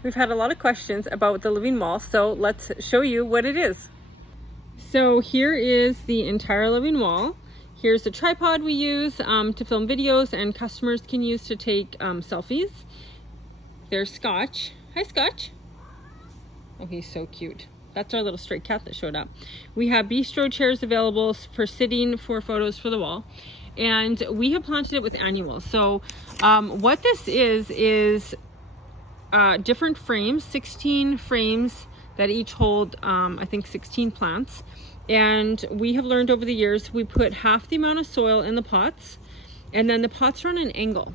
We've had a lot of questions about the living wall, so let's show you what it is. So here is the entire living wall. Here's the tripod we use to film videos, and customers can use to take selfies. There's Scotch. Hi, Scotch. Oh, he's so cute. That's our little stray cat that showed up. We have bistro chairs available for sitting for photos for the wall. And we have planted it with annuals. So what this is different frames, 16 frames that each hold, I think 16 plants. And we have learned over the years, we put half the amount of soil in the pots, and then the pots are on an angle.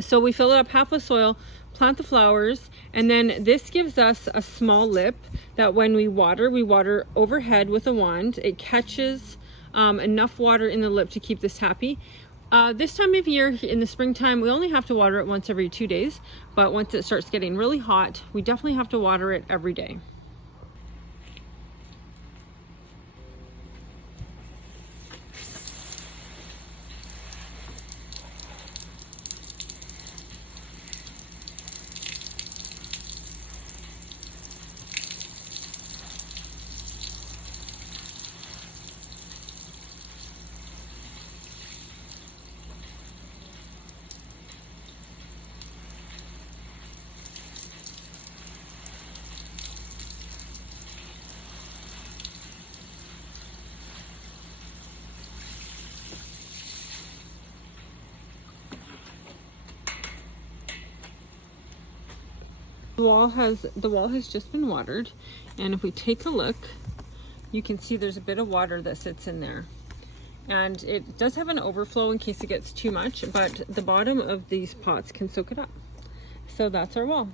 So we fill it up half with soil, plant the flowers, and then this gives us a small lip that when we water overhead with a wand. It catches enough water in the lip to keep this happy. This time of year, in the springtime, we only have to water it once every 2 days, but once it starts getting really hot, we definitely have to water it every day. The wall has just been watered, and if we take a look, you can see there's a bit of water that sits in there, and it does have an overflow in case it gets too much, but the bottom of these pots can soak it up. So that's our wall.